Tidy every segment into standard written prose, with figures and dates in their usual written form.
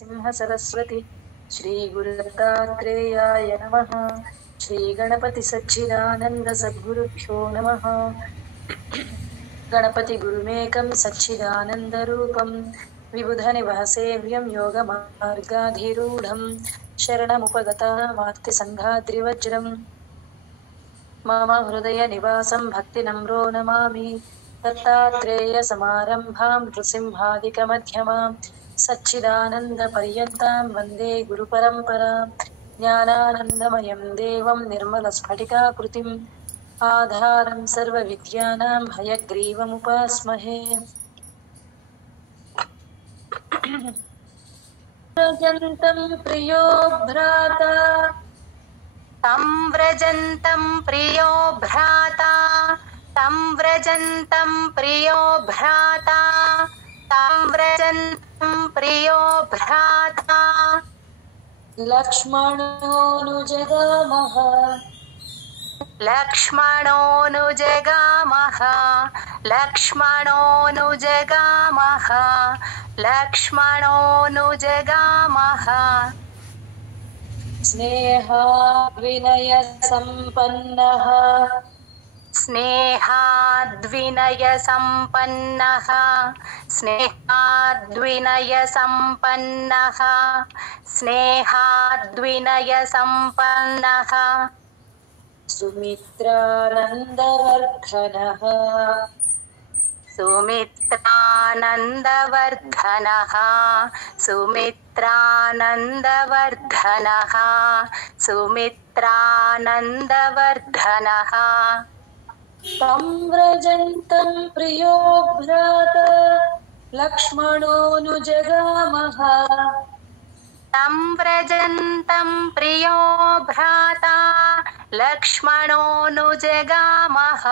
सिंह सरस्वती श्री गुरुदत्तात्रेयाय नमः। श्री गणपति सच्चिदानंद सद्गुरुभ्यो नमः। गणपति गुरुमेकं सच्चिदानंद रूपं विबुध निवासेव्यं योगमार्गाधिरूढं शरणमुपगतामार्ति संघाद्रिवज्रं मम हृदय निवासं भक्तिनम्रो नमामि। दत्तात्रेय समारंभां नृसिंहादिकमध्यमां सच्चिदानन्दपर्यन्तां वन्दे गुरुपरम्परां। ज्ञानानन्दमयं देवं निर्मलस्फटिकाकृतिम् आधारं सर्वविद्यानां हयग्रीवमुपास्महे। व्रजन्तं प्रियो भ्राता तं व्रजन्तं प्रियो भ्राता तं व्रजन्तं प्रियो भ्राता तं व्रजन्तं प्रियो भ्राता लक्ष्मणोऽनुजगामः लक्ष्मणोऽनुजगामः लक्ष्मणोऽनुजगामः लक्ष्मणोऽनुजगामः स्नेहाद्विनयसम्पन्नः स्नेहाद्विनयसम्पन्नः स्नेहाद्विनयसम्पन्नः स्नेहाद्विनयसम्पन्नः सुमित्रानन्दवर्धनः सुमित्रानन्दवर्धनः सुमित्रानन्दवर्धनः सुमित्रानन्दवर्धनः तं व्रजन्तं प्रियो भ्राता लक्ष्मणोऽनुजगामः तं व्रजन्तं प्रियो भ्राता लक्ष्मणोऽनुजगामः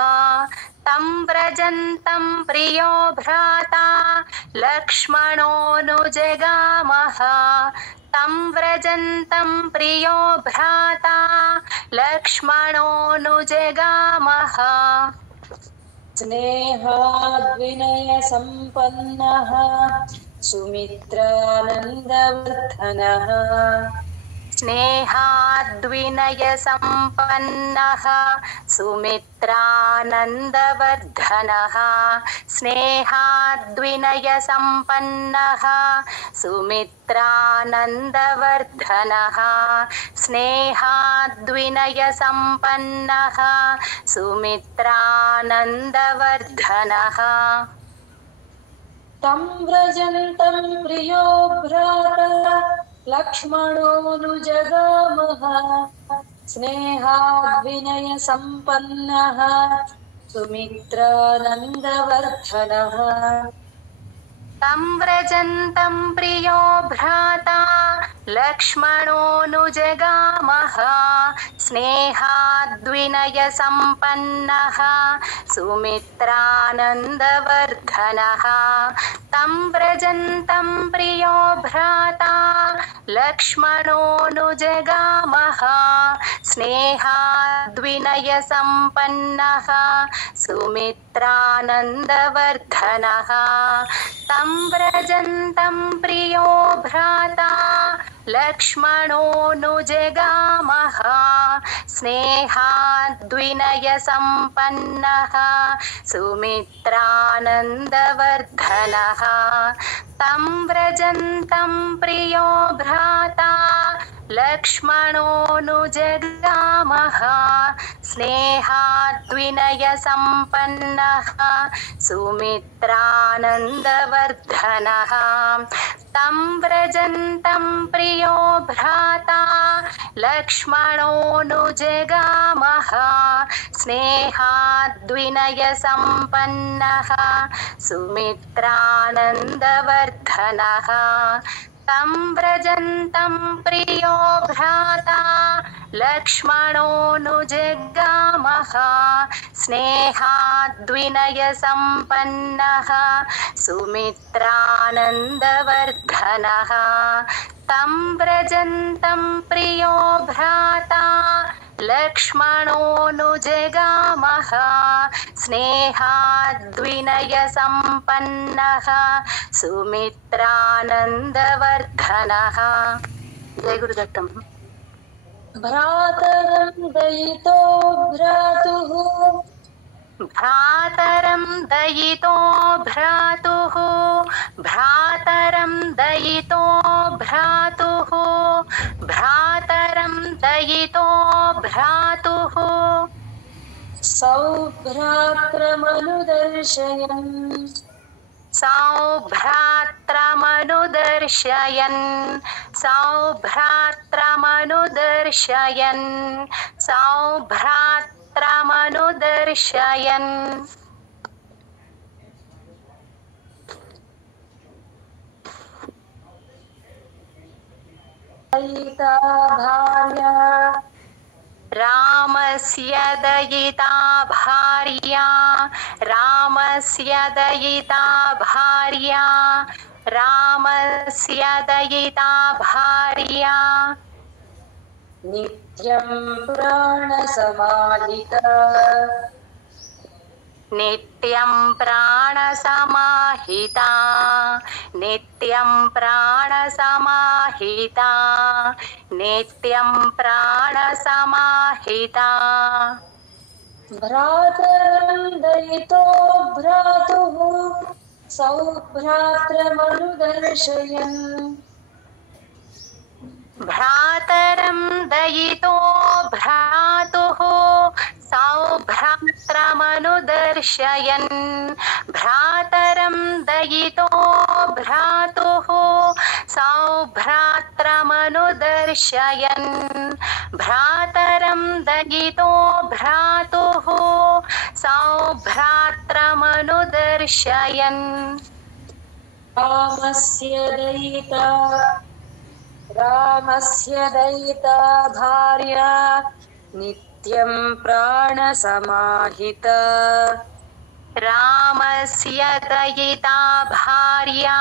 तं व्रजन्तं प्रियो भ्राता लक्ष्मणोऽनुजगामः तं व्रजन्तं प्रियो भ्राता लक्ष्मणोऽनुजगामः स्नेहाद्विनयसम्पन्नः सुमित्रानन्दवर्धनः स्नेहाद्विनयसम्पन्नः सुमित्रानन्दवर्धनः स्नेहाद्विनयसम्पन्नः सुमित्रानन्दवर्धनः स्नेहाद्विनयसम्पन्नः सुमित्रानन्दवर्धनः तं व्रजन्तं प्रियो भ्राता लक्ष्मणोऽनुजगामः स्नेहाद्विनयसम्पन्नः सुमित्रानन्दवर्धनः तं व्रजन्तं प्रियो भ्राता लक्ष्मणोऽनुजगामः स्नेहाद्विनयसम्पन्नः सुमित्रानन्दवर्धनः तं व्रजन्तं प्रियो भ्राता लक्ष्मणोऽनुजगामः स्नेहाद्विनयसम्पन्नः सुमित्रानन्दवर्धनः तं व्रजन्तं प्रियो भ्राता लक्ष्मणोऽनुजगामः स्नेहाद्विनयसम्पन्नः सुमित्रानन्दवर्धनः तं व्रजन्तं प्रियो भ्राता लक्ष्मणोऽनुजगामः स्नेहाद्विनयसम्पन्नः सुमित्रानन्दवर्धनः तं व्रजन्तं प्रियो भ्राता लक्ष्मणोऽनुजगामः स्नेहाद्विनयसम्पन्नः सुमित्रानन्दवर्धनः तं व्रजन्तं प्रियो भ्राता लक्ष्मणोऽनुजगामः स्नेहाद्विनयसम्पन्नः सुमित्रानन्दवर्धनः तं व्रजन्तं प्रियो भ्राता लक्ष्मणोऽनुजगामः स्नेहाद्विनयसम्पन्नः सुमित्रानन्दवर्धनः। जय गुरुदत्तम्। भ्रातरं दयितो भ्रातुः भ्रातरं दयितो भ्रातुः भ्रातरं दयितो भ्रातुः भ्रातरं दयितो भ्रातुः सौभ्रात्रमनुदर्शयन् सौभ्रात्रमनुदर्शयन् सौभ्रात्रमनुदर्शयन् सौभ्रात्रमनुदर्शयन्। दयिता भार्या रामस्य दयिता भार्या रामस्य दयिता भार्या रामस्य दयिता भार्या नित्यं प्राणसमाहिता नित्यं प्राणसमाहिता नित्यं प्राणसमाहिता नित्यं प्राणसमाहिता। भ्रातरं दयितो भ्रातुः सौभ्रात्रमनुदर्शयन् भ्रातरं दयितो भ्रातुः सौभ्रात्रमनुदर्शयन् भ्रातरं दयितो भ्रातुः सौभ्रात्रमनुदर्शयन् भ्रातरं दयितो भ्रातुः सौभ्रात्रमनुदर्शयन्। रामस्य दयिता भार्या नित्यं प्राणसमाहिता रामस्य दयिता भार्या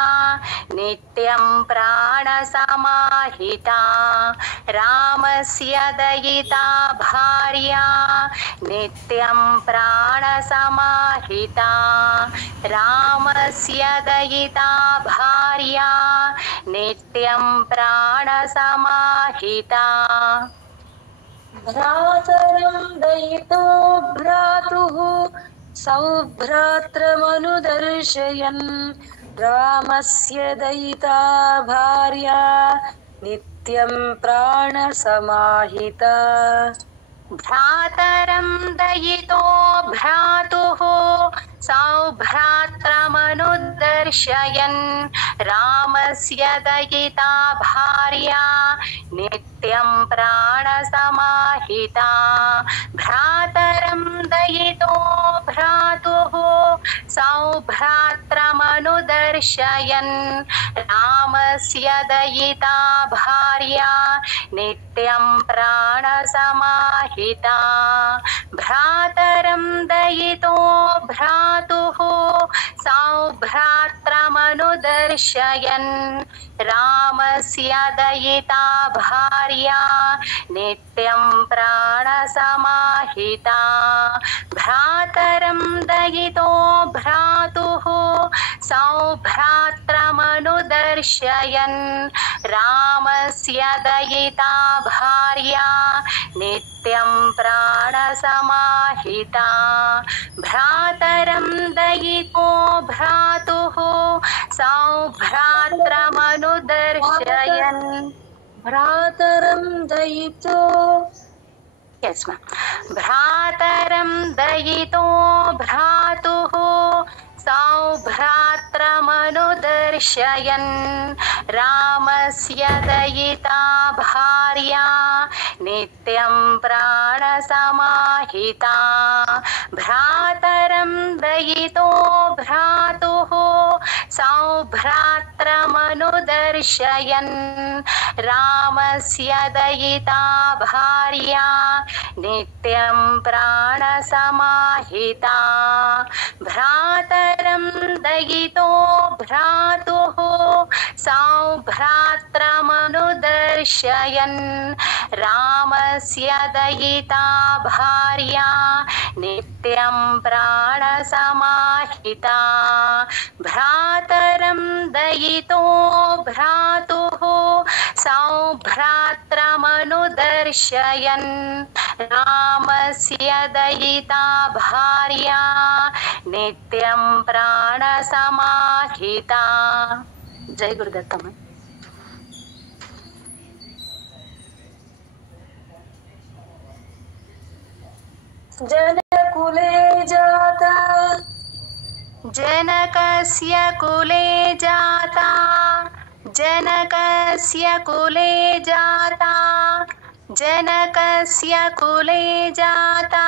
नित्यं प्राणसमाहिता रामस्य दयिता भार्या नित्यं प्राणसमाहिता रामस्य दयिता भार्या नित्यं प्राणसमाहिता। भ्रातरं दयितो भ्रातुः सौभ्रात्रमनुदर्शयन् रामस्य दयिता भार्या नित्यं प्राणसमाहिता भ्रातरं दयितो भ्रातुः सौभ्रात्रमनुदर्शयन् रामस्य दयिता भार्या नित्यं प्राणसमाहिता भ्रातरं दयितो भ्रातुः सौभ्रात्रमनुदर्शयन् रामस्य दयिता भार्या नित्यं प्राणसमाहिता भ्रातरं दयितो भ्रातुः सौभ्रात्रमनुदर्शयन् रामस्य दयिता भार्या नित्यं प्राणसमाहिता भ्रातरं दयितो भ्रातुः सौभ्रात्रमनुदर्शयन् रामस्य दयिता भार्या नित्यं प्राणसमाहिता भ्रातरं दयितो भ्रातुः सौभ्रात्रमनुदर्शयन् भ्रातरं दयितो भ्रातरं दयितो भ्रातुः सौभ्रात्रमनुदर्शयन् रामस्य दयिता भार्या नित्यं प्राणसमाहिता भ्रातरं दयितो भ्रातुः सौभ्रात्रमनुदर्शयन् रामस्य दयिता भार्या नित्यं प्राणसमाहिता भ्रातरं दयितो भ्रातुः सौभ्रात्रमनुदर्शयन् दर्शयन् रामस्य दयिता भार्या नित्यं प्राणसमाहिता भ्रातरं दयितो भ्रातुः सौभ्रात्रमनुदर्शयन् रामस्य दयिता भार्या नित्यं प्राणसमाहिता। जय गुरुदत्तम। जनकुले जाता जनकस्य कुले जाता जनकस्य कुले जाता जनकस्य कुले जाता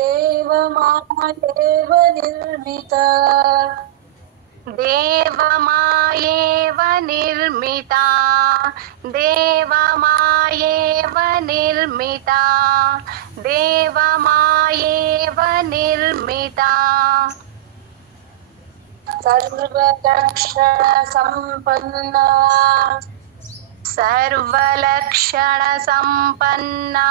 देवमायेव निर्मिता देवमायेव निर्मिता देवमायेव निर्मिता देवमायेव निर्मिता सर्वलक्षणसम्पन्ना सर्वलक्षणसम्पन्ना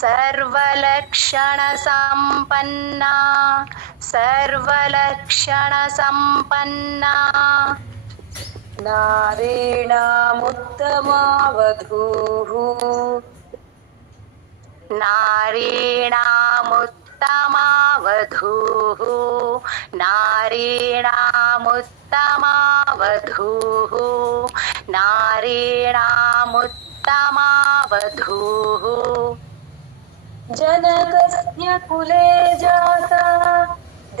सर्वलक्षणसम्पन्ना सर्वलक्षणसम्पन्ना नारीणामुत्तमा वधूः नारीणामुत्तमा वधूः नारीणामुत्तमा वधूः नारीणामुत्तमा वधूः जनकस्य कुले जाता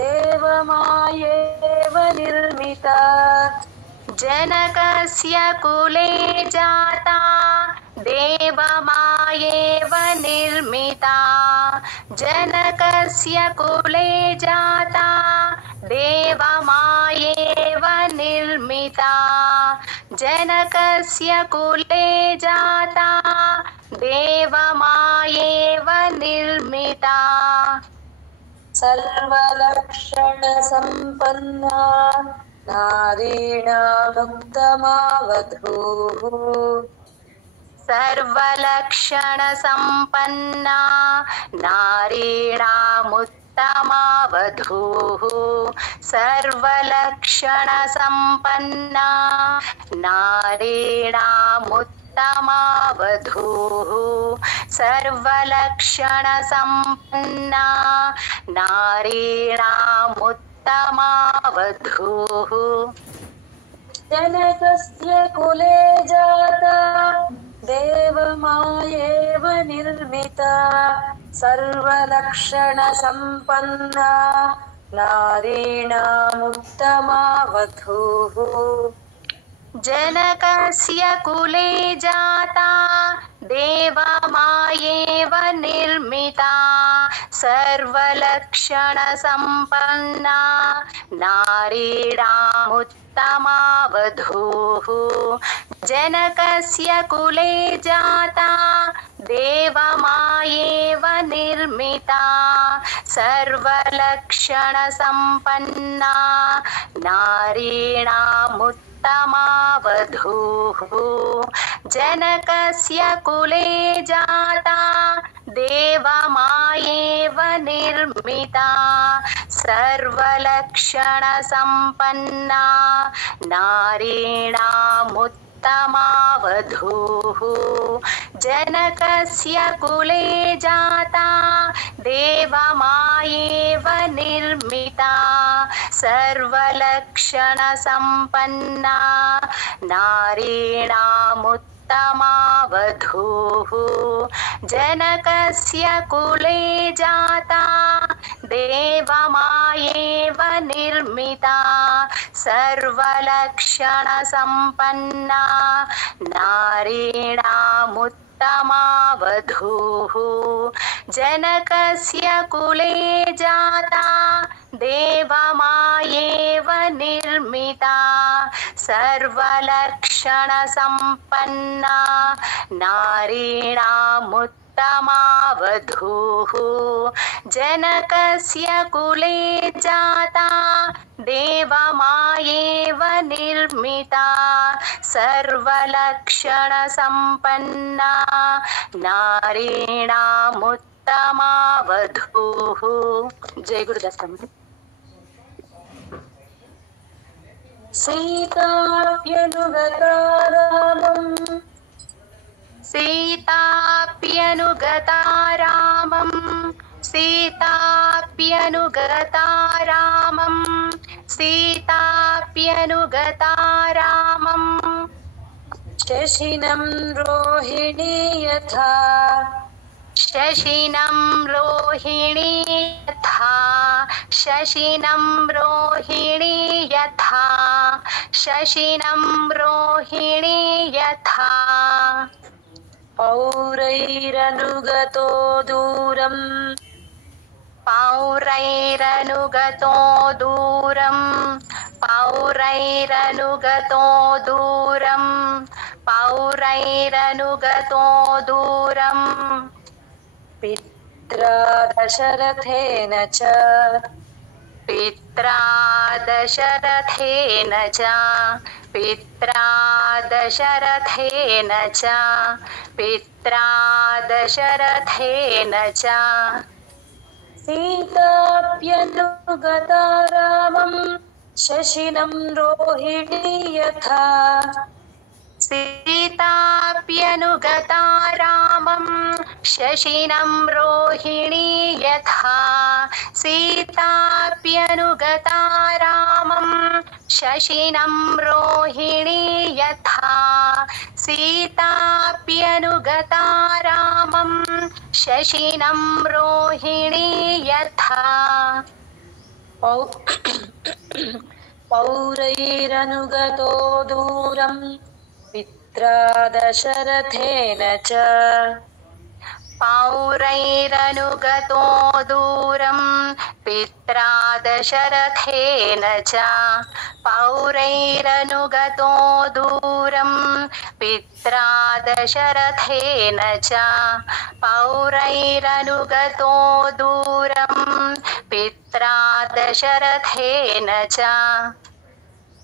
देवमायेव निर्मिता जनकस्य कुले जाता देवमायेव निर्मिता जनकस्य कुले जाता देवमायेव निर्मिता जनकस्य कुले जाता देवमायेव निर्मिता सर्वलक्षणसम्पन्ना नारीणामुत्तमा वधूः सर्वलक्षणसम्पन्ना नारीणामुत्तमा वधूः सर्वलक्षणसम्पन्ना नारीणामुत्तमा वधूः सर्वलक्षणसम्पन्ना नारीणामुत्तमा वधूः जनकस्य कुले जाता देवमायेव निर्मिता सर्वलक्षणसम्पन्ना नारीणामुत्तमा वधूः जनकस्य कुले जाता देवमायेव निर्मिता सर्वलक्षणसम्पन्ना नारीणामुत्तमा वधूः जनकस्य कुले जाता देवमायेव निर्मिता सर्वलक्षणसम्पन्ना नारीणामुत्तमा वधूः जनकस्य कुले जाता देवमायेव निर्मिता सर्वलक्षणसम्पन्ना नारीणामुत्तमा वधूः जनकस्य कुले जाता देवमायेव निर्मिता सर्वलक्षणसम्पन्ना नारीणामुत्तमा वधूः जनकस्य कुले जाता देवमायेव निर्मिता सर्वलक्षणसम्पन्ना नारीणामुत्तमा वधूः जनकस्य कुले जाता देवमायेव निर्मिता सर्वलक्षणसम्पन्ना नारीणामुत्तमा समुत्तमावधूः जनकस्य कुले जाता देवमायेव निर्मिता सर्वलक्षणसम्पन्ना नारीणामुत्तमावधूः। जय गुरुदत्तम्। सीताप्यनुगता रामम् सीताप्यनुगता रामम् सीताप्यनुगता रामम् सीताप्यनुगता रामम् शशिनं रोहिणी यथा शशिनं रोहिणी यथा शशिनं रोहिणी यथा शशिनं रोहिणी यथा पौरैरनुगतो दूरम् पौरैरनुगतो दूरम् पौरैरनुगतो दूरम् पौरैरनुगतो दूरम् पित्रा दशरथेन च पित्रा दशरथेन च पित्रा दशरथेन च पित्रा दशरथेन च सीताप्यनुगता रामम् शशिनं रोहिणी यथा सीताप्यनुगता रामम् शशिनं रोहिणी यथा सीताप्यनुगता रामम् शशिनं रोहिणी यथा सीताप्यनुगता रामम् शशिनं रोहिणी यथा पौरैरनुगतो दूरम् पित्रा दशरथेन च पौरैरनुगतो दूरम् पित्रा दशरथेन च पौरैरनुगतो दूरम् पित्रा दशरथेन च पौरैरनुगतो दूरम् पित्रा दशरथेन च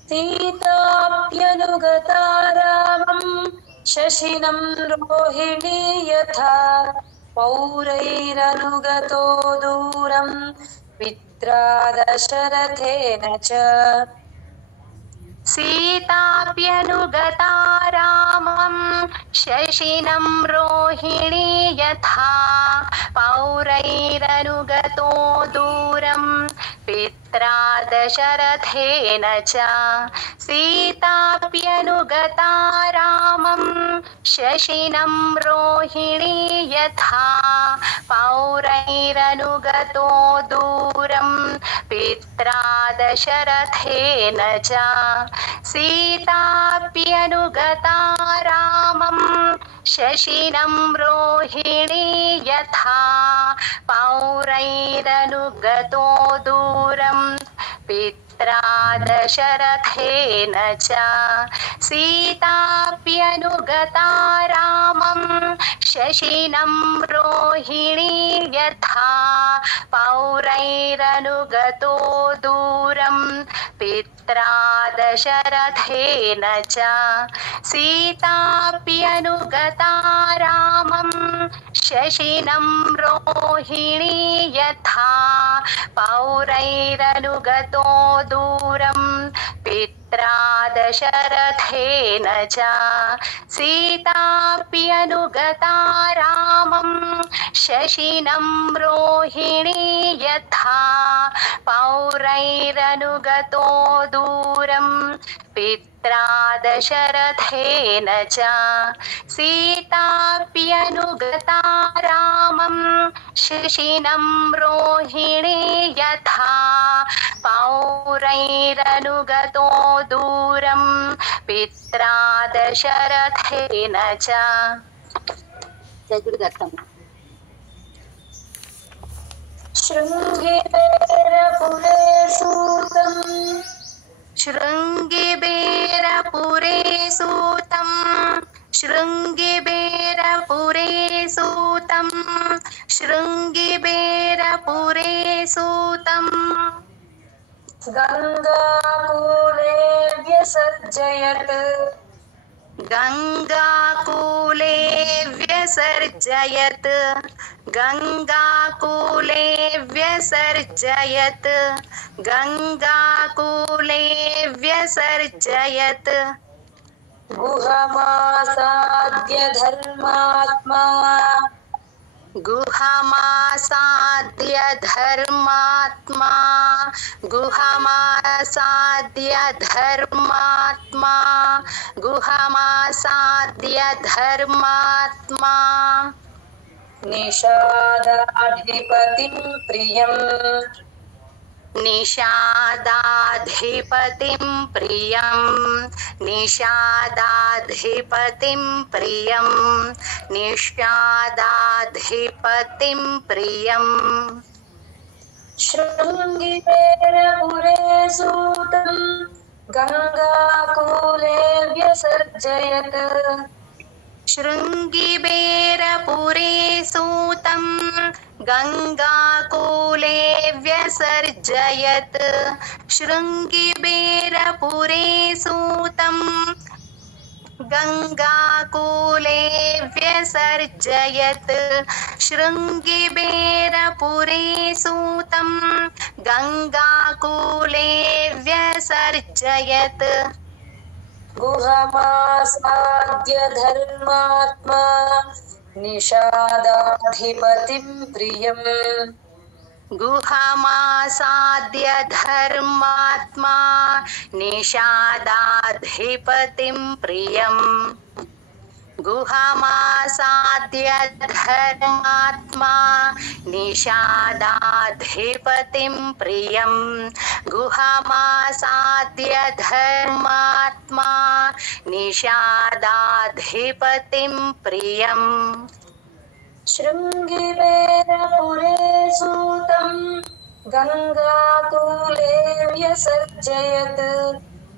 सीताप्यनुगता रामम् शशिनं रोहिणी यथा पौरैरनुगतो दूरम् पित्रा दशरथेन च सीताप्यनुगता रामम् शशिनं रोहिणी यथा पौरैरनुगतो दूरम् पित्रा दशरथेन च सीताप्यनुगता रामम् शशिनं रोहिणी यथा पौरैरनुगतो दूरम् पित्रा दशरथेन च सीताप्यनुगता रामम् शशिनं रोहिणी यथा पौरैरनुगतो दूरम् पित्रा दशरथेन च सीताप्यनुगता रामम् शशिनं रोहिणी यथा पौरैरनुगतो दूरम् पित्रा दशरथेन च सीताप्यनुगता रामम् शशिनं रोहिणी यथा पौरैरनुगतो दूरम् पित्रा दशरथेन च सीताप्यनुगता रामम् शशिनं रोहिणी यथा पौरैरनुगतो दूरम् पित्रा दशरथेन च सीताप्यनुगता रामम् शशिनं रोहिणी यथा पौरैरनुगतो दूरम् पित्रा दशरथेन च। जय गुरुदत्तम्। शृङ्गेरपुरे सूतम् शृङ्गिबेरपुरे सूतम् शृङ्गिबेरपुरे सूतम् सूतं गङ्गाकूले व्यसर्जयत् गङ्गाकूले व्यसर्जयत् गङ्गाकूले व्यसर्जयत् गङ्गाकूले व्यसर्जयत् गुहमासाद्य धर्मात्मा गुहमासाद्य धर्मात्मा गुहमासाद्य धर्मात्मा गुहमासाद्य धर्मात्मा निषादाधिपतिं प्रियम् निषादाधिपतिं प्रियं निषादाधिपतिं प्रियं निषादाधिपतिं प्रियम् शृङ्गिवेरपुरे सूतं गङ्गाकूले व्यसर्जयत् शृङ्गिबेरपुरे सूतं गङ्गाकूले व्यसर्जयत् शृङ्गिबेरपुरे सूतं गङ्गाकूले व्यसर्जयत् शृङ्गिबेरपुरे सूतं गङ्गाकूले व्यसर्जयत् गुहमासाद्य धर्मात्मा निषादाधिपतिं प्रियम् गुहमासाद्य धर्मात्मा निषादाधिपतिं प्रियम् गुहमासाद्य धर्मात्मा निषादाधिपतिं प्रियम् गुहमासाद्य धर्मात्मा निषादाधिपतिं प्रियम् शृङ्गिवेरपुरे सूतं गङ्गाकूले व्यसर्जयत्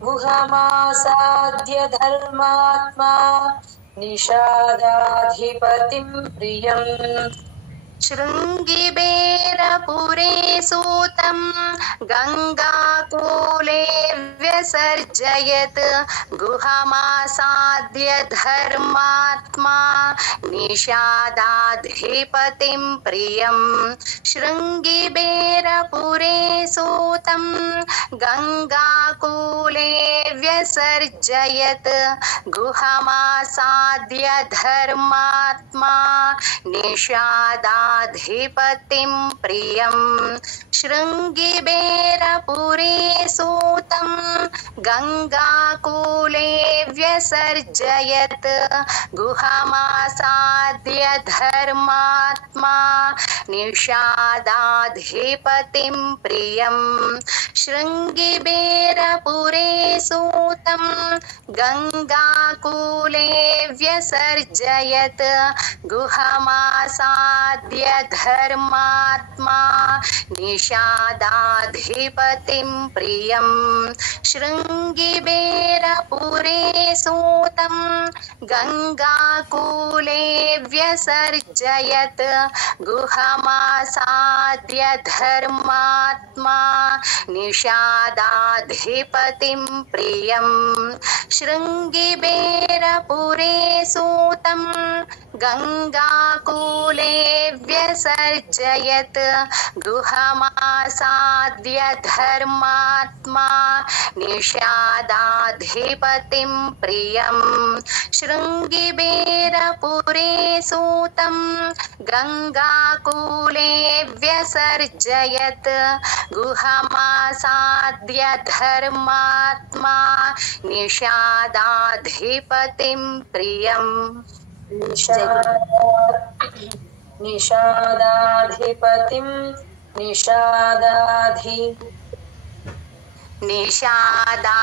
गुहमासाद्य धर्मात्मा निषादाधिपतिं प्रियम् शृङ्गिबेरपुरे सूतं गङ्गाकूले व्यसर्जयत् गुहमासाद्य धर्मात्मा निषादाधिपतिं प्रियम् शृङ्गिबेरपुरे सूतं गङ्गाकूले व्यसर्जयत् गुहमासाद्य धर्मात्मा निषादाधिपतिं प्रियम् शृङ्गिबेरपुरे सूतं गङ्गाकूले व्यसर्जयत् गुहमासाद्य धर्मात्मा निषादाधिपतिं प्रियम् शृङ्गिबेरपुरे सूतं गङ्गाकूले व्यसर्जयत् गुहमासाद्य धर्मात्मा निषादाधिपतिं प्रियम् शृङ्गिबेरपुरे सूतं गङ्गाकूले व्यसर्जयत् गुहमासाद्य धर्मात्मा निषादाधिपतिं प्रियम् शृङ्गिबेरपुरे सूतं गङ्गाकूले व्यसर्जयत् गुहमासाद्य धर्मात्मा निषादाधिपतिं प्रियम् शृङ्गिबेरपुरे सूतं गङ्गाकूले व्यसर्जयत् गुहमासाद्य धर्मात्मा निषादाधिपतिं प्रियम् निषादाधिपतिं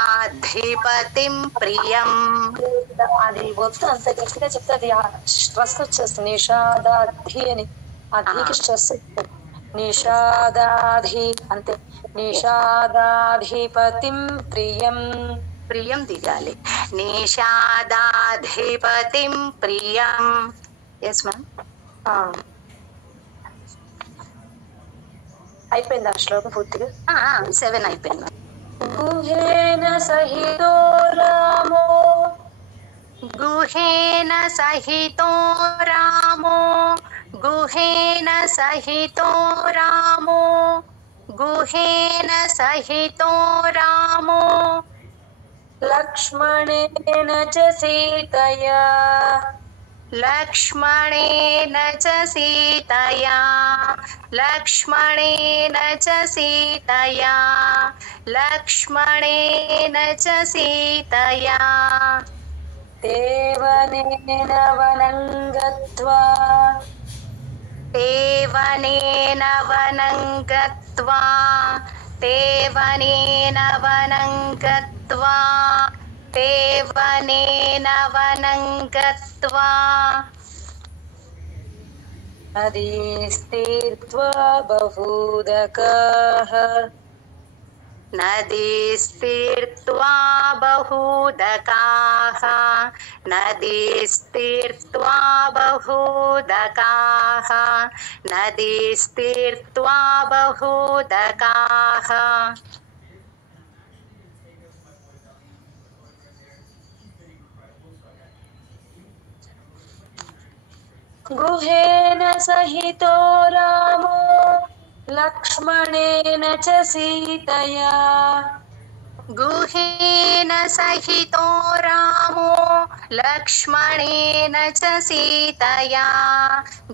निषादाधिपतिं प्रियम् అది వద్దు అంత గట్టిగా చెప్తే అది స్ట్రెస్ వచ్చేస్తుంది నిషాదాధి అని అధికి స్ట్రెస్ నిషాదాధి అంతే నిషాదాధిపతిం ప్రియం ప్రియం దిగాలి నిషాదాధిపతిం ప్రియం ఎస్ మ్యామ్ అయిపోయింది ఆ శ్లోకం పూర్తిగా. 7 అయిపోయింది. గుహేన సహితో రామో గుహేన సహితో రామో గుహేన సహితో రామో గుహేన సహితో రామో లక్ష్మణేన చ సీతయా లక్ష్మణేన చ సీతయా లక్ష్మణేన చ సీతయా లక్ష్మణేన చ సీతయా దేవనేన వనం గత్వా దేవనేన వనం గత్వా దేవనేన వనం గత్వా దేవనేన వనం గత్వా నదీస్తీర్త్వా బహూదకాః నదీస్తీర్త్వా బహూదకాః నదీస్తీర్త్వా బహూదకాః నదీస్తీర్త్వా బహూదకాః గుహేన సహితో రామో లక్ష్మణేన చ సీతయా గుహేన సహితో రామో లక్ష్మణేన చ సీతయా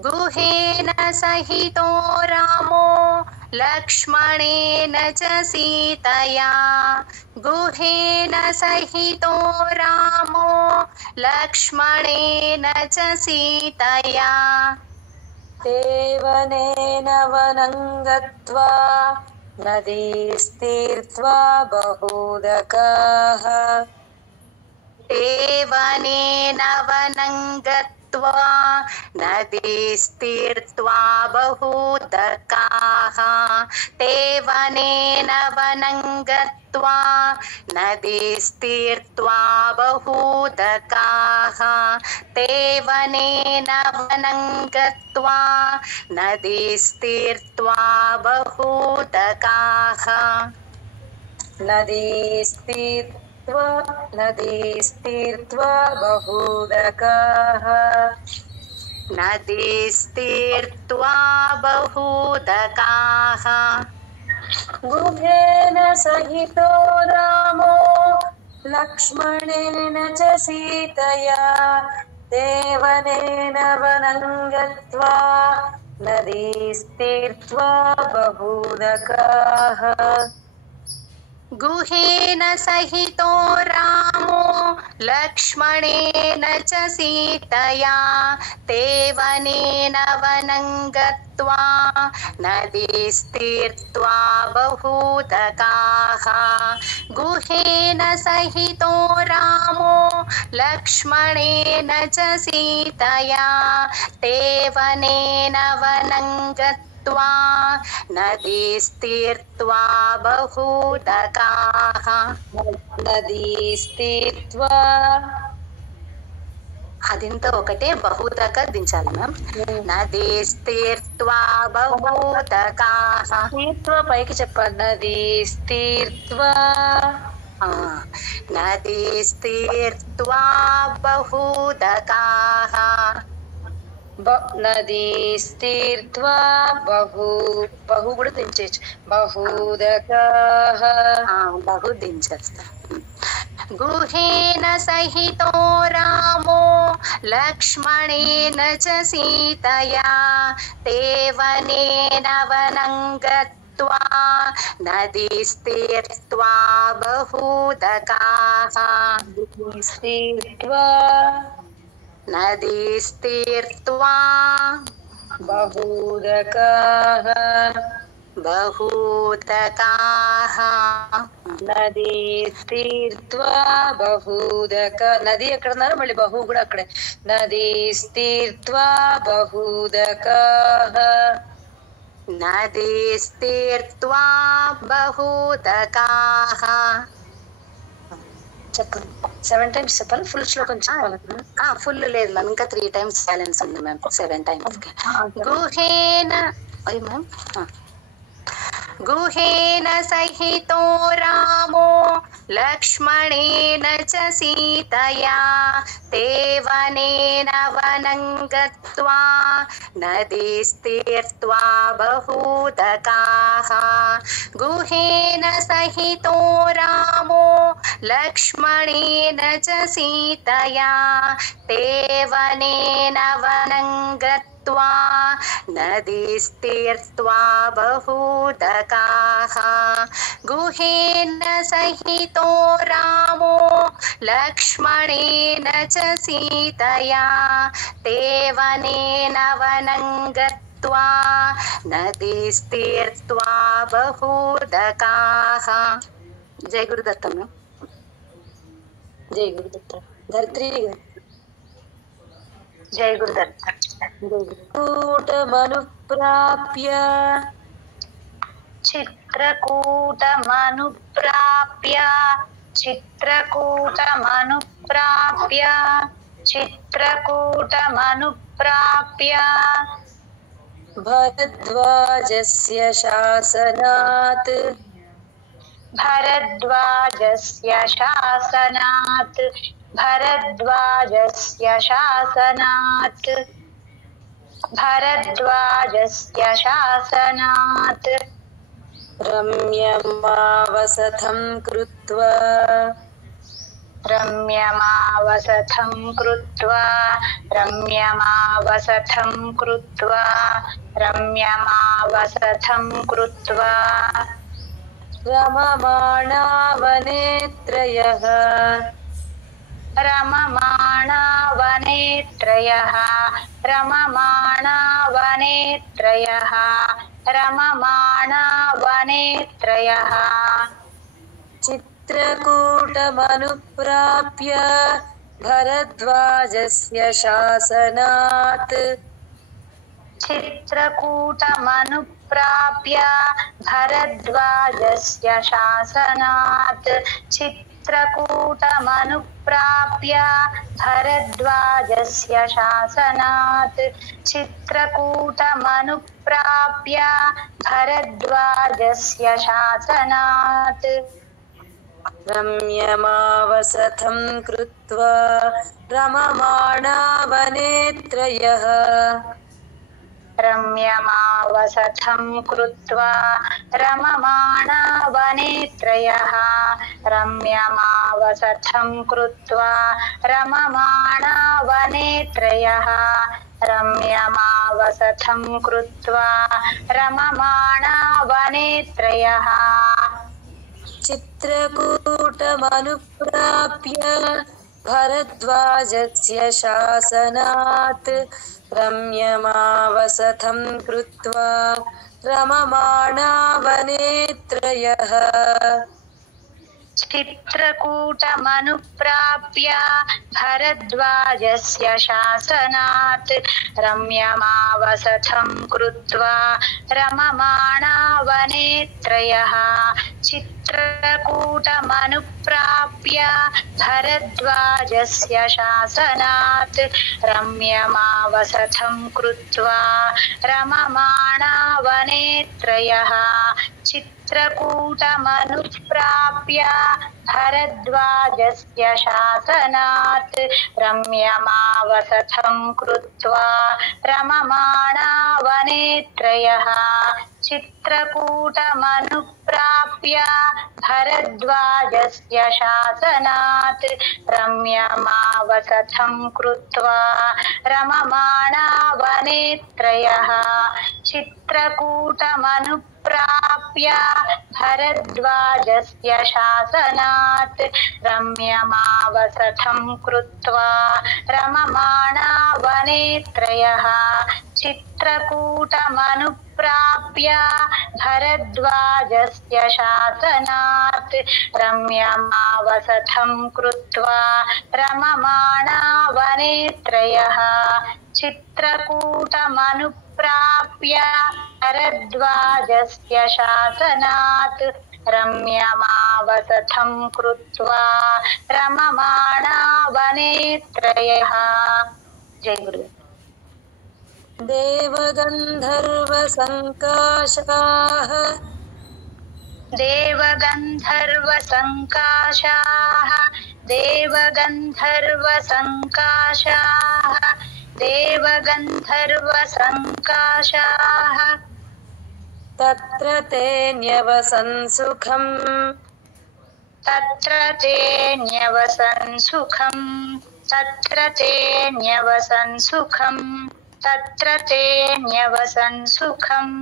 గుహేన సహితో రామో లక్ష్మణేన చ సీతయా గుహేన సహితో రామో లక్ష్మణేన చ సీతయా దేవనేన వనం గత్వా నదీస్తీర్త్వా బహూదకాః దేవనేన వనం గత్వా నదీస్తీర్త్వా బహూదకాః దేవనేన వనం గత్వా నదీస్తీర్త్వా బహూదకాః దేవనేన వనం గత్వా నదీస్తీర్త్వా బహూదకాః నదీస్తీర్త్వా బహూదకాః నదీస్తీర్త్వా బహూదకాః గుహేన సహితో రామో లక్ష్మణేన చ సీతయా దేవనేన వనం గత్వా నదీస్తీర్త్వా బహూదకాః గుహేన సహితో రామో లక్ష్మణేన చ సీతయా దేవనేన వనం గత్వా నదీస్తీర్త్వా బహూదకాః గుహేన సహితో రామో లక్ష్మణేన చ సీతయా దేవనేన వనం గత్వా నదీస్తీర్త్వా బహూదకాః నదీస్తీర్త్వా అదింత ఒకటే బహూదక దించాలి మ్యామ్. నదీస్తీర్త్వా బహూదకాః తీర్త్వా పైకి చెప్పాలి. నదీస్తీర్త్వా నదీస్తీర్త్వా బహూదకాః నదీస్తీర్త్వా బహు కూడా దించచ్చు. బహూదకాః బహు దించేస్తా. గుహేన సహితో రామో లక్ష్మణేన చ సీతయా దేవనేన వనం గత్వా నదీస్తీర్త్వా బహూదకాః నదీస్తీర్త్వా బహూదకాః బహూదకాః నదీస్తీర్త్వా బహూదక నది ఎక్కడన్నారు మళ్ళీ బహు కూడా అక్కడే. నదీస్తీర్త్వా బహూదకాః నదీస్తీర్త్వా బహూదకాః చెప్పండి. 7 times చెప్పాలి. ఫుల్ శ్లోకం చెప్పాలి. ఫుల్ లేదు మ్యామ్, ఇంకా 3 times బ్యాలెన్స్ ఉంది మ్యామ్. 7 times గుహేన మ్యామ్ गुहेन सहितो रामो लक्ष्मणेन च सीतया ते वनेन वनं गत्वा नदीस्तीर्त्वा बहूदकाः गुहेन सहितो रामो लक्ष्मणेन च सीतया ते वनेन वनं गत्वा नदीस्तीर्त्वा बहूदकाः गुहेन सहितो रामो लक्ष्मणेन च सीतया ते वनेन वनं गत्वा नदीस्तीर्त्वा बहूदकाः। जय गुरुदत्त। जय गुरुदत्त। धरित्री जय गुरुदत्त। चित्रकूटमनुप्राप्य चित्रकूटमनुप्राप्य चित्रकूटमनुप्राप्य चित्रकूटमनुप्राप्य भरद्वाजस्य शासनात् भरद्वाजस्य शासनात् भरद्वाजस्य शासनात् भरद्वाजस्य शासनात् रम्यमावसथं कृत्वा रम्यमावसथं कृत्वा रम्यमावसथं कृत्वा रम्यमावसथं कृत्वा रममाणा वने त्रयः रममाणा वने त्रयः रममाणा वने त्रयः रममाणा वने त्रयः चित्रकूटमनुप्राप्य भरद्वाजस्य शासनात् चित्रकूटमनुप्राप्य भरद्वाजस्य शासनात् चित्रकूटमनुप्राप्य भरद्वाजस्य शासनात् चित्रकूटमनुप्राप्य भरद्वाजस्य शासनात् रम्यमावसथं कृत्वा रममाणा वने त्रयः रम्यमावसथं कृत्वा रममाणा वने त्रयः रम्यमावसथं कृत्वा रममाणा वने त्रयः रम्यमावसथं कृत्वा रममाणा वने त्रयः चित्रकूटमनुप्राप्य भरद्वाजस्य शासनात् रम्यमावसथं कृत्वा रममाणा वने त्रयः चित्रकूटमनुप्राप्य भरद्वाजस्य शासनात् रम्यमावसथं कृत्वा रममाणा वने त्रयः चित्रकूटमनुप्राप्य भरद्वाजस्य शासनात् रम्यमावसथं कृत्वा रममाणा वने त्रयः चित्रकूटमनुप्राप्य भरद्वाजस्य शासनात् रम्यमावसथं कृत्वा रममाणा वने त्रयः चित्रकूटमनुप्राप्य भरद्वाजस्य शासनात् रम्यमावसथं कृत्वा रममाणा वने त्रयः चित्रकूटमनुप्राप्य भरद्वाजस्य शासनात् रम्यमावसथं कृत्वा रममाणा वने त्रयः चित्रकूटमनुप्राप्य भरद्वाजस्य शासनात् रम्यमावसथं कृत्वा रममाणा वने त्रयः चित्रकूटमनुप्राप्य भरद्वाजस्य शासनात् रम्यमावसथं कृत्वा रममाणा वने त्रयः। जय गुरु। देवगन्धर्वसङ्काशाः देवगन्धर्वसङ्काशाः देवगन्धर्वसङ्काशाः देवगन्धर्वसङ्काशाः तत्र ते न्यवसन् सुखम् तत्र ते न्यवसन् सुखम् तत्र ते न्यवसन् सुखम् तत्र ते न्यवसन् सुखम्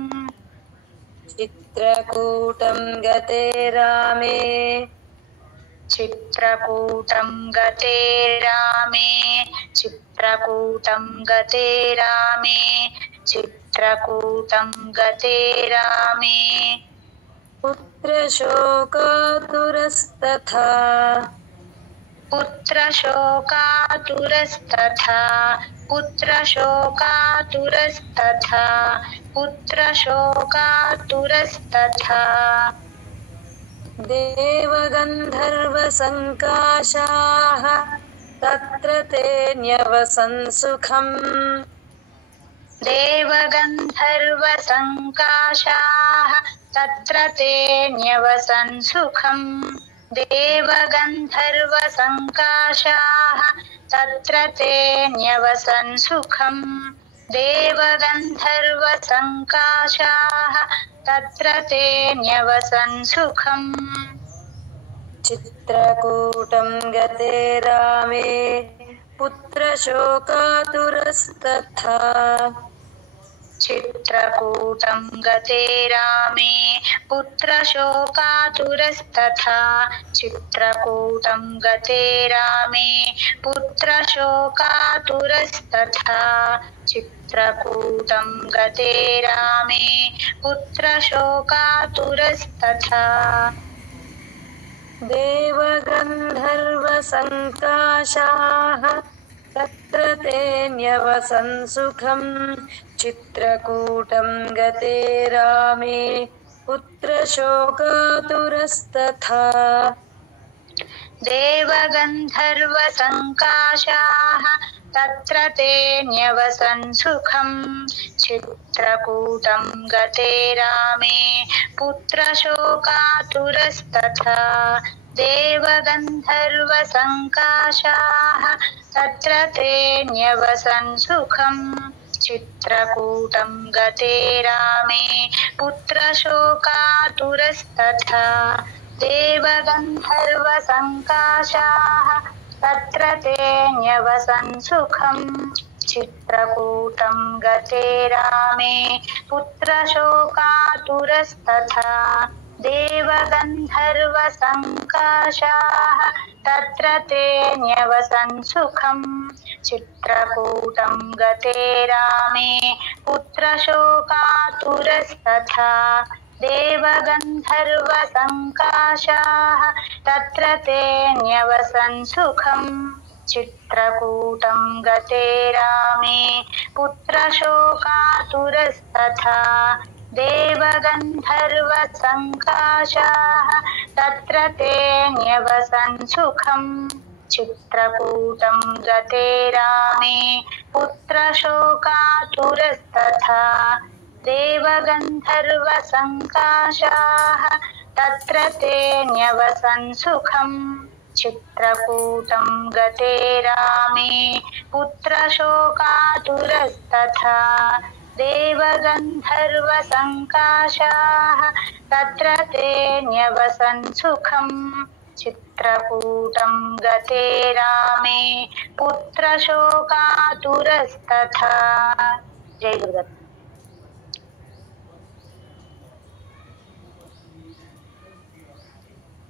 चित्रकूटं गते रामे चित्रकूटं गते रामे चित्रकूटं गते रामे चित्रकूटं गते रामे पुत्रशोकातुरस्तथा पुत्रशोकातुरस्तथा पुत्रशोकातुरस्तथा पुत्रशोकातुरस्तथा देवगन्धर्वसङ्काशाः तत्र ते न्यवसन् सुखम् देवगन्धर्वसङ्काशाः तत्र ते न्यवसन् सुखम् देवगन्धर्वसङ्काशाः तत्र ते न्यवसन् सुखम् देवगन्धर्वसङ्काशाः तत्र ते न्यवसन् सुखम् चित्रकूटं गते रामे पुत्रशोकातुरस्तथा चित्रकूटं गते रामे पुत्रशोकातुरस्तथा चित्रकूटं गते रामे पुत्रशोकातुरस्तथा चित्रकूटं गते रामे पुत्रशोकातुरस्तथा देवगन्धर्वसङ्काशाः तत्र ते न्यवसन् सुखम् चित्रकूटं गते रामे पुत्रशोकातुरस्तथा देवगन्धर्वसङ्काशाः तत्र ते न्यवसन् सुखम् चित्रकूटं गते रामे पुत्रशोकातुरस्तथा देवगन्धर्वसङ्काशाः तत्र ते न्यवसन् सुखम् चित्रकूटं गते रामे पुत्रशोकातुरस्तथा देवगन्धर्वसङ्काशाः तत्र ते न्यवसन् सुखम् चित्रकूटं गते रामे पुत्रशोकातुरस्तथा देवगन्धर्वसङ्काशाः तत्र ते न्यवसन् सुखम् चित्रकूटं गते रामे पुत्रशोकातुरस्तथा देवगन्धर्वसङ्काशाः तत्र ते न्यवसन् सुखम् चित्रकूटं गते रामे पुत्रशोकातुरस्तथा देवगन्धर्वसङ्काशाः तत्र ते न्यवसन् सुखम् चित्रकूटं गते रामे पुत्रशोकातुरस्तथा देवगन्धर्वसङ्काशाः तत्र ते न्यवसन् सुखम् चित्रकूटं गते रामे पुत्रशोकातुरस्तथा देवगन्धर्वसङ्काशाः तत्र ते न्यवसन् सुखम् चित्रकूटं गते रामे पुत्रशोकातुरस्तथा जय गुरुदत्त।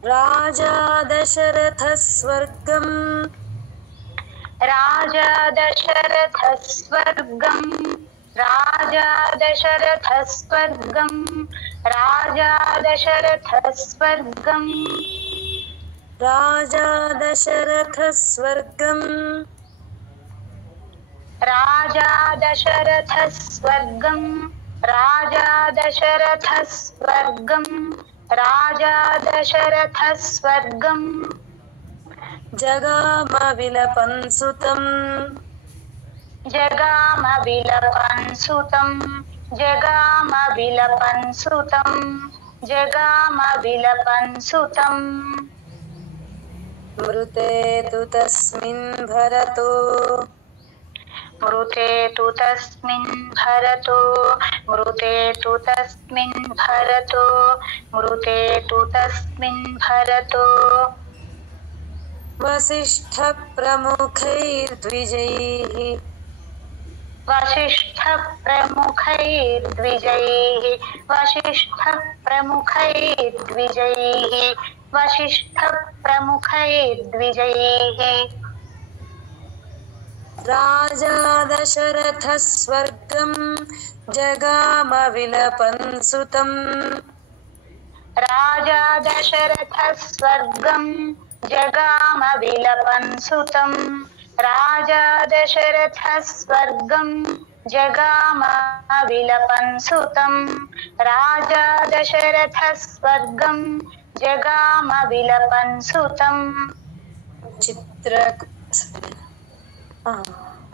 राजा दशरथः स्वर्गम् राजा दशरथः स्वर्गम् राजा दशरथः स्वर्गम् राजा दशरथः स्वर्गम् राजा दशरथः स्वर्गम् राजा दशरथः स्वर्गम् राजा दशरथः स्वर्गम् राजा दशरथः स्वर्गम् जगाम विलपन् सुतम् जगाम विलपन् सुतम् जगाम विलपन् सुतम् जगाम विलपन् सुतम् मृते तु तस्मिन् भरतो मृते तु तस्मिन् भरतो मृते तु तस्मिन् भरतो मृते तु तस्मिन् भरतो वसिष्ठप्रमुखैर्द्विजैः वसिष्ठप्रमुखैर्द्विजैः वसिष्ठप्रमुखैर्द्विजैः वसिष्ठप्रमुखैर्द्विजैः राजा दशरथः स्वर्गं जगाम विलपन् सुतम् राजा दशरथः स्वर्गं जगाम विलपन् सुतम् राजा दशरथः स्वर्गं जगाम विलपन् सुतम् राजा दशरथः स्वर्गं जगाम विलपन् सुतम्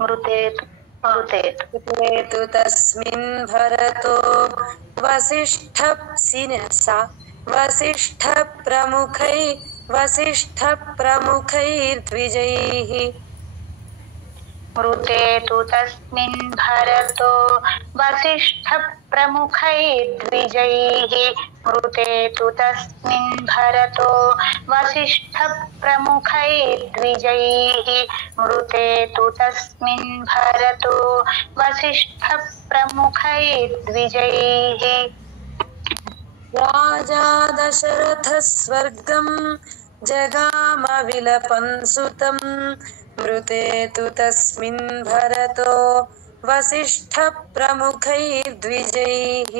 मृतेतु तस्मिन् भरतो वसिष्ठप्रमुखैर्द्विजैः मृते तु तस्मिन् भरतो वसिष्ठप्रमुखैर्द्विजैः मृते तु तस्मिन् भरतो वसिष्ठप्रमुखैर्द्विजैः मृते तु तस्मिन् भरतो वसिष्ठप्रमुखैर्द्विजैः राजा दशरथः स्वर्गं जगाम विलपन् सुतम् मृते तु तस्मिन् भरतो वसिष्ठप्रमुखैर्द्विजैः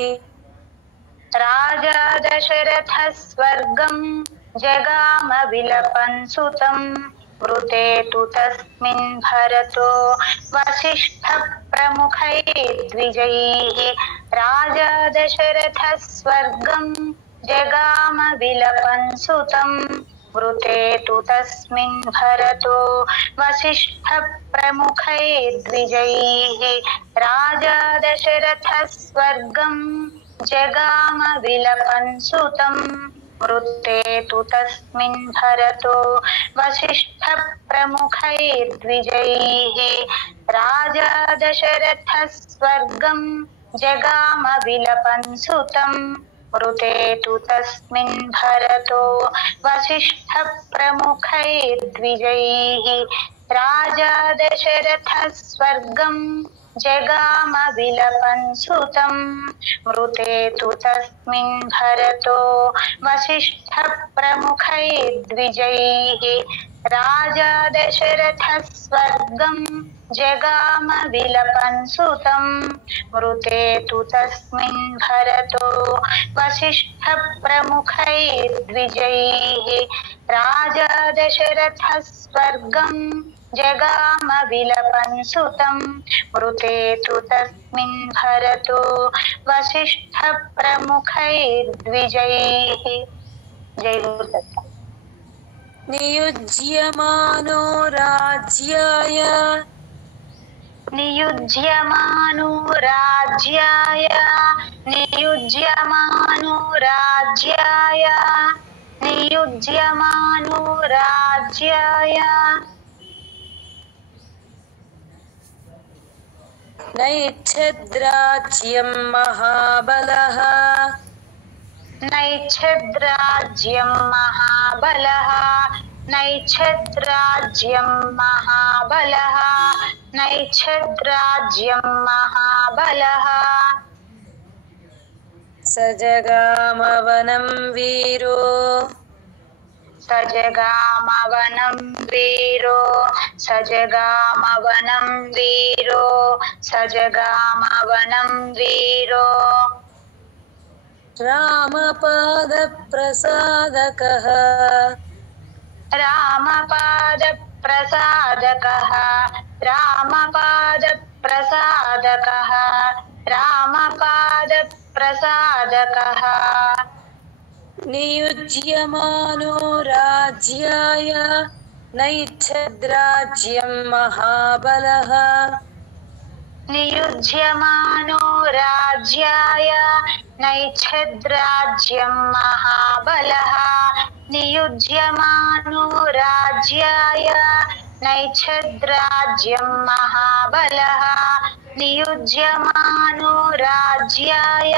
राजा दशरथः स्वर्गं जगाम विलपन् सुतम् मृते तु तस्मिन् भरतो वसिष्ठप्रमुखैर्द्विजैः राजा दशरथः स्वर्गं जगाम विलपन् सुतम् मृते तु तस्मिन् भरतो वसिष्ठप्रमुखैर्द्विजैः राजा दशरथः स्वर्गं जगाम विलपन् सुतम् मृते तु तस्मिन् भरतो वसिष्ठप्रमुखैर्द्विजैः राजा दशरथः स्वर्गं जगाम विलपन् सुतम् मृते तु तस्मिन् भरतो वसिष्ठप्रमुखैर्द्विजैः राजा दशरथः स्वर्गं जगाम विलपन् सुतम् मृते तु तस्मिन् भरतो वसिष्ठप्रमुखैर्द्विजैः राजा दशरथः स्वर्गं जगाम विलपन् सुतम् मृते तु तस्मिन् भरतो वसिष्ठप्रमुखैर्द्विजैः राजा दशरथः स्वर्गं जगाम विलपन् सुतम् मृते तु तस्मिन् भरतो वसिष्ठप्रमुखैर्द्विजैः जय गुरुदत्त नियुज्यमानो राज्याय नियुज्यमानो राज्याय नियुज्यमानो राज्याय नियुज्यमानो राज्याय नैच्छद्राज्यं महाबलः नैच्छद्राज्यं महाबलः नैच्छद्राज्यं महाबलः नैच्छद्राज्यं महाबलः स जगामवनं वीरो सजगामवनं वीरो सजगामवनं वीरो सजगामवनं वीरो रामपादप्रसादकः रामपादप्रसादकः रामपादप्रसादकः रामपादप्रसादकः नियुज्यमानो राज्याय नैच्छद्राज्यं महाबलः नियुज्यमानो राज्याय नैच्छद्राज्यं महाबलः नियुज्यमानो राज्याय नैच्छद्राज्यं महाबलः नियुज्यमानो राज्याय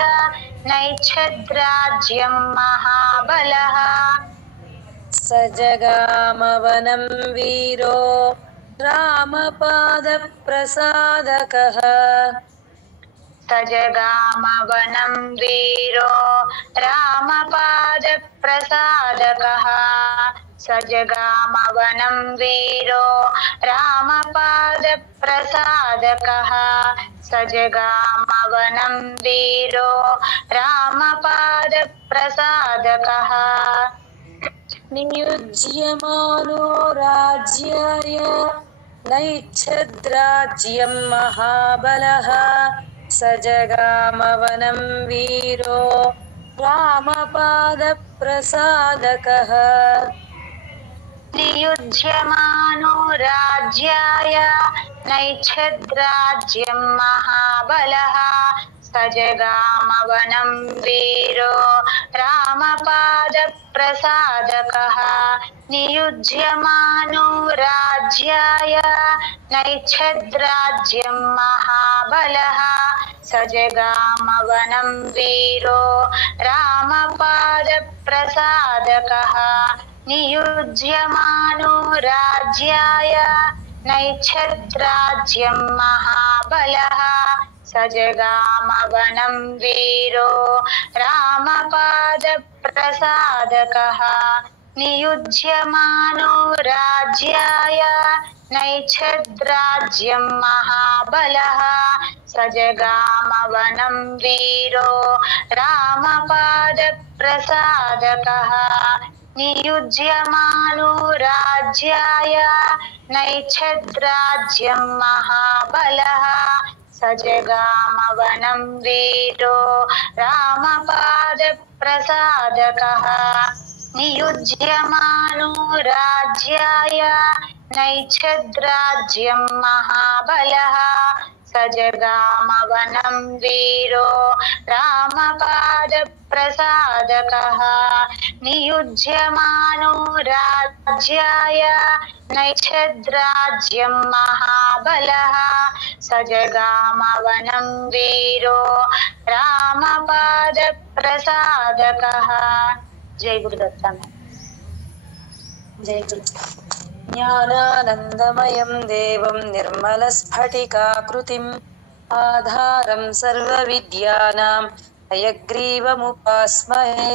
नैच्छद्राज्यं महाबलः स जगामवनं वीरो रामपादप्रसादकः स जगामवनं वीरो रामपादप्रसादकः स जगामवनं वीरो रामपादप्रसादकः स जगामवनं वीरो रामपादप्रसादकः नियुज्यमानो राज्याय नैच्छद्राज्यं महाबलः स जगामवनं वीरो रामपादप्रसादकः नियुज्यमानो राज्याय नैच्छद्राज्यं महाबलः स जगामवनं वीरो रामपादप्रसादकः नियुज्यमानो राज्याय नैच्छद्राज्यं महाबलः स जगामवनं वीरो रामपादप्रसादकः नियुज्यमानो राज्याय नैच्छद्राज्यं महाबलः स जगामवनं वीरो रामपादप्रसादकः नियुज्यमानो राज्याय नैच्छद्राज्यं महाबलः स जगामवनं वीरो रामपादप्रसादकः नियुज्यमानो राज्याय नैच्छद्राज्यं महाबलः स जगामवनं वीरो रामपादप्रसादकः नियुज्यमानो राज्याय नैच्छद्राज्यं महाबलः स जगामवनं वीरो रामपादप्रसादकः नियुज्यमानो राज्याय नैच्छद्राज्यं महाबलः स जगामवनं वीरो रामपादप्रसादकः। जय गुरुदत्ता। जय गुरु। ज्ञानानन्दमयं देवं निर्मलस्फटिकाकृतिम् आधारं सर्वविद्यानां हयग्रीवमुपास्महे।